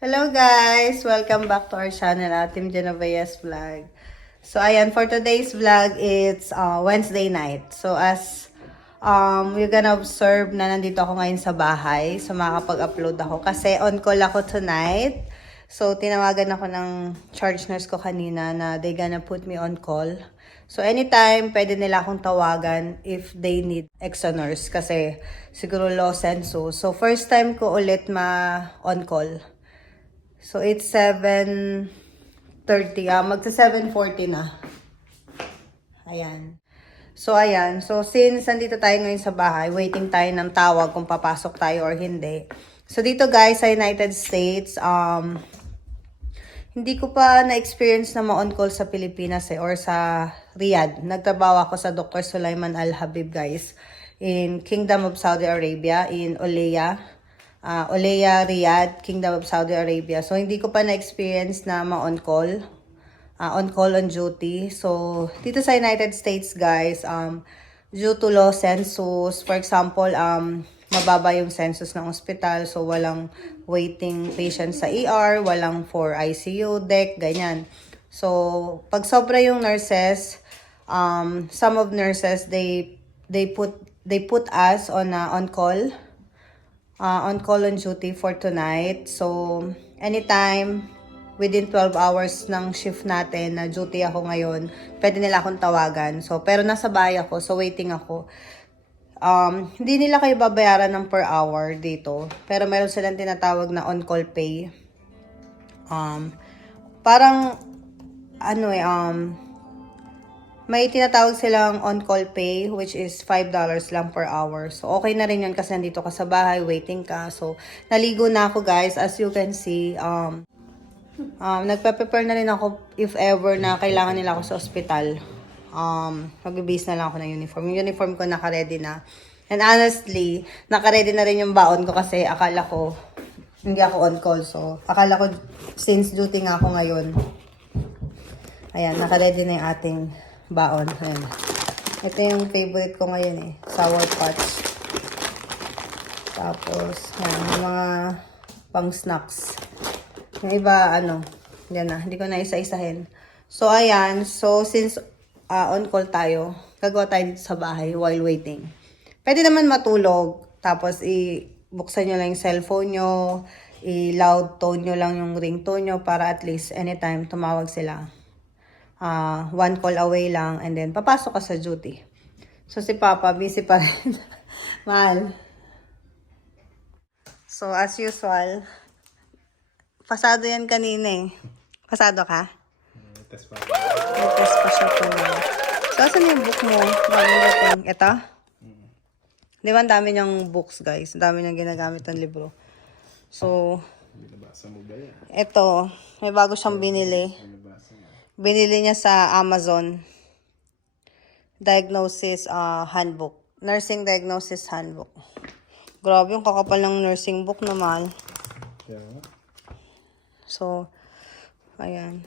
Hello guys! Welcome back to our channel, Team Genovea's Vlog. So ayan, for today's vlog, it's Wednesday night. So as you're gonna observe na nandito ako ngayon sa bahay. So makakapag-upload ako kasi on call ako tonight. So tinawagan ako ng charge nurse ko kanina na they gonna put me on call. So anytime, pwede nila akong tawagan if they need extra nurse kasi siguro low census. So first time ko ulit on call. So, it's 7:30. Magsa 7:40 na. Ayan. So, ayan. So, since nandito tayo ngayon sa bahay, waiting tayo ng tawag kung papasok tayo or hindi. So, dito guys, sa United States, hindi ko pa na-experience na ma-on call sa Pilipinas or sa Riyadh. Nagtrabaho ako sa Dr. Sulaiman Al-Habib guys in Kingdom of Saudi Arabia, in Oleya, Riyadh, Kingdom of Saudi Arabia. So, hindi ko pa na-experience na ma-on call. On call on duty. So, dito sa United States, guys, due to low census, for example, mababa yung census ng ospital. So, walang waiting patient sa ER, walang for ICU deck, ganyan. So, pag sobra yung nurses, some of nurses, they put us on call. On call on duty for tonight. So, anytime, within 12 hours ng shift natin na duty ako ngayon, pwede nila akong tawagan. So, pero nasa bahay ako, so waiting ako. Hindi nila kayo babayaran ng per hour dito. Pero meron silang tinatawag na on-call pay. Parang, may tinatawag silang on-call pay, which is $5 lang per hour. So, okay na rin yun kasi nandito ka sa bahay, waiting ka. So, naligo na ako guys. As you can see, nagpe-prepare na rin ako if ever na kailangan nila ako sa ospital. Mag-base na lang ako ng uniform. Yung uniform ko naka-ready na. And honestly, naka-ready na rin yung baon ko kasi akala ko, hindi ako on call. So, akala ko, since duty nga ako ngayon, ayan, naka-ready na yung ating baon. Ayan. Ito yung favorite ko ngayon eh. Sour Patch. Tapos, ayan, yung mga pang snacks. Yung iba, yan na. Hindi ko na isa-isahin. So, ayan. So, since on call tayo, gagawa tayo dito sa bahay while waiting. Pwede naman matulog. Tapos, buksan nyo lang yung cellphone nyo. I-loud tone nyo lang yung ringtone nyo para at least anytime tumawag sila. One call away lang and then papasok ka sa duty. So si Papa busy pa rin. Mahal. So as usual, pasado yan kanina eh. Pasado ka? Test pa. Test pa siya po na. So asan yung book mo? Ito? Di ba ang dami niyang books guys? Ang dami niyang ginagamit ng libro. So, ito, may bago siyang binili. Binili niya sa Amazon. Diagnosis handbook. Nursing diagnosis handbook. Grabe yung kakapal ng nursing book na mahal. So, ayan.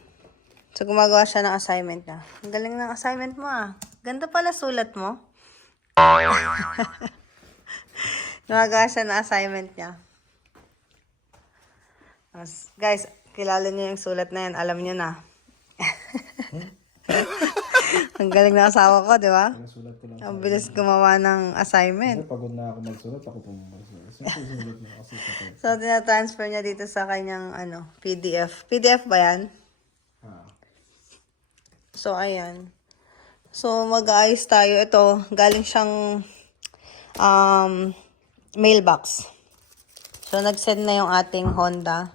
So, gumagawa siya ng assignment niya. Ang galing ng assignment mo ah. Ganda pala sulat mo. Gumagawa siya ng assignment niya. Guys, kilala niyo yung sulat na yan. Alam niyo na. Ang galing na asawa ko, di ba? Ang bilis gumawa ng assignment. Pagod na ako magsulat, ako magsulat. So, tina-transfer niya dito sa kanyang PDF. PDF ba yan? So, ayan. So, mag-aayos tayo. Ito, galing siyang mailbox. So, nag-send na yung ating Honda.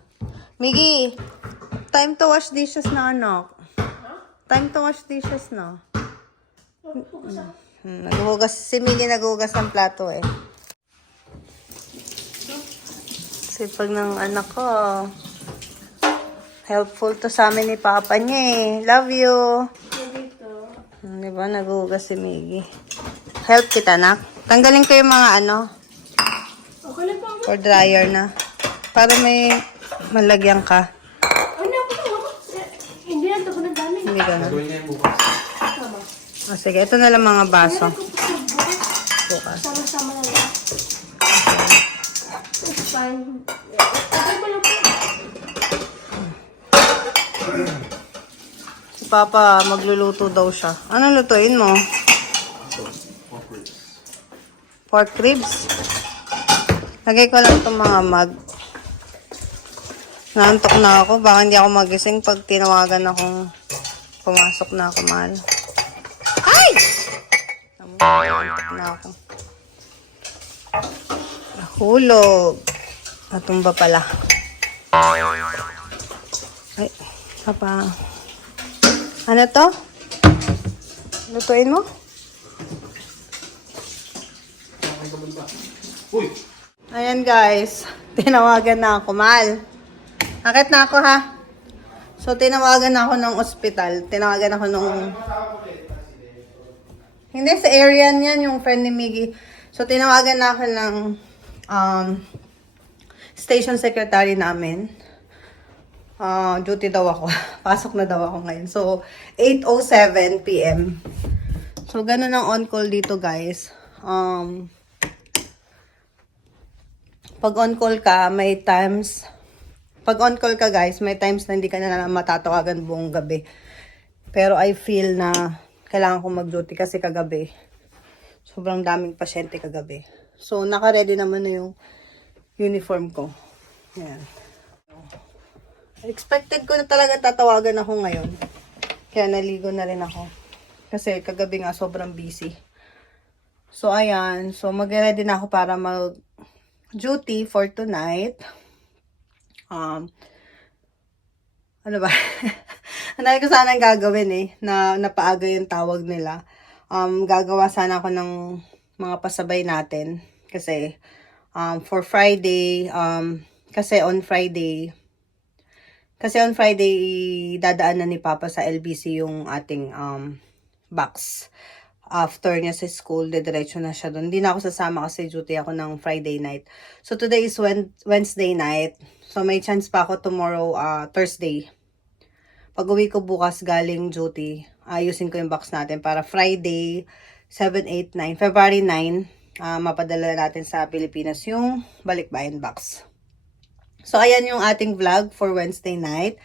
Miggy, time to wash dishes na anak. Time to wash dishes na. Naghugas, si Miggy naghugas ng plato eh. Sipag ng anak ko. Helpful to sa amin ni Papa niya eh. Love you. Diba, naghugas si Miggy. Help kita, anak. Tanggalin ko yung mga for dryer na. Para may malagyan ka. Hindi ka na. O sige, ito na lang mga baso. Bukas. Sama-sama na lang. It's fine. Okay ba lang po? Papa, magluluto daw siya. Ano lutuin mo? Pork ribs. Lagay ko lang itong mga mag. Naantok na ako. Baka hindi ako magising pag tinawagan akong pumasok na ako, mahal. Ay! Naantok na ako. Nahulog. Natumba pala. Ay, papa. Ano to? Lutuin mo? Ayan guys, tinawagan na ako, mahal. Akit na ako ha. So tinawagan na ako ng ospital. Tinawagan ako nung... Hindi, sa area niyan, yung friend ni Miggy. So tinawagan na ako ng station secretary namin. Duty daw ako. Pasok na daw ako ngayon. So 8:07 PM. So ganun ang on-call dito guys. Pag on-call ka, may times... Pag on-call ka guys, may times na hindi ka na matatawagan buong gabi. Pero I feel na kailangan ko mag-duty kasi kagabi. Sobrang daming pasyente kagabi. So, naka-ready naman na yung uniform ko. Ayan. Expected ko na talaga tatawagan ako ngayon. Kaya naligo na rin ako. Kasi kagabi nga sobrang busy. So, ayan. So, mag-ready na ako para mag-duty for tonight. Ano ba? Ang dami ko sanang gagawin na napaaga yung tawag nila. Gagawa sana ako ng mga pasabay natin. Kasi, for Friday, kasi on Friday, dadaan na ni Papa sa LBC yung ating box. After niya sa school, diretso na siya doon. Hindi na ako sasama kasi duty ako ng Friday night. So, today is Wednesday night. So, may chance pa ako tomorrow, Thursday. Pag uwi ko bukas galing duty, ayusin ko yung box natin para Friday, 7, 8, 9, February 9, mapadala natin sa Pilipinas yung balikbayan box. So, ayan yung ating vlog for Wednesday night.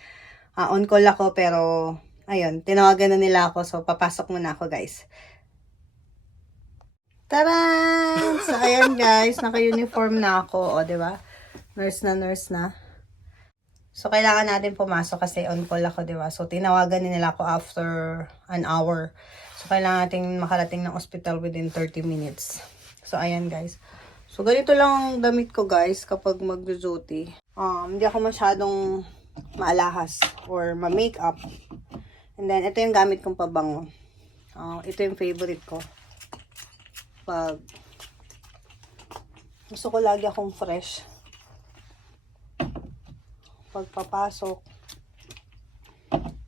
On call ako pero, ayun, tinawagan na nila ako. So, papasok muna ako guys. Tara! So, ayan guys, naka-uniform na ako. O, diba? Nurse na. So, kailangan natin pumasok kasi on call ako, diba? So, tinawagan nila ako after an hour. So, kailangan natin makarating ng hospital within 30 minutes. So, ayan guys. So, ganito lang ang damit ko guys kapag mag-duty. Hindi ako masyadong maalahas or ma-makeup. And then, ito yung gamit kong pabango. Ito yung favorite ko. Pag gusto ko lagi akong fresh pagpapasok.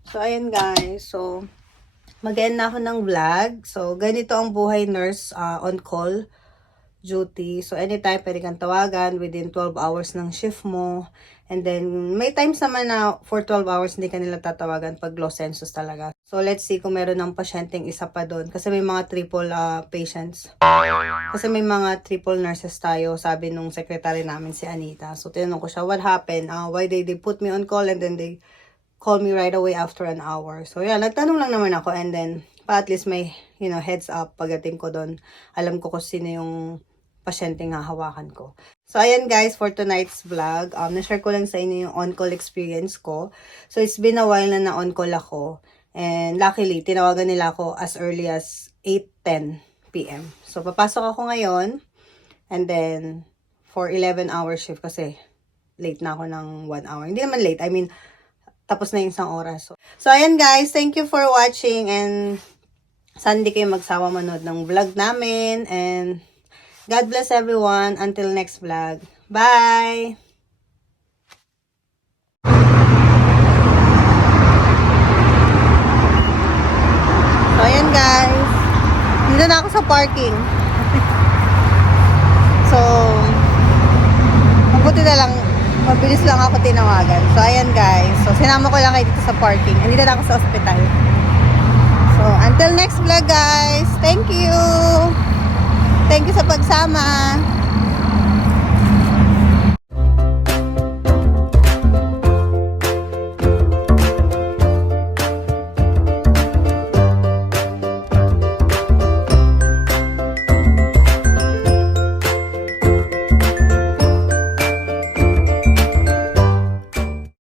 So, ayan guys. So, mag-end na ako ng vlog. So, ganito ang buhay nurse on call duty. So, anytime pwede kang tawagan within 12 hours ng shift mo. And then, may times naman na for 12 hours hindi ka nila tatawagan pag low census talaga. So, let's see kung meron ng pasyenteng isa pa doon. Kasi may mga triple patients. Kasi may mga triple nurses tayo, sabi nung secretary namin si Anita. So, tinanong ko siya, what happened? Why they put me on call and then they call me right away after an hour. So, yeah, nagtanong lang naman ako and then, at least may, heads up pagdating ko doon. Alam ko kung sino yung pasyenteng hahawakan ko. So, ayan guys, for tonight's vlog, na-share ko lang sa inyo yung on-call experience ko. So, it's been a while na on-call ako. And luckily, tinawagan nila ako as early as 8:10 PM. So, papasok ako ngayon. And then, for 11-hour shift kasi late na ako ng 1 hour. Hindi naman late, I mean, tapos na yung isang oras. So, ayan guys, thank you for watching. And, sana hindi kayo magsawa manood ng vlog namin. And, God bless everyone. Until next vlog. Bye! So, ayan guys. Dito na ako sa parking. So, mabuti na lang. Mabilis lang ako tinawagan. So, ayan guys. So, sinama ko lang kayo dito sa parking. Andito na ako sa ospital. So, until next vlog guys. Thank you! Thank you sa pagsama.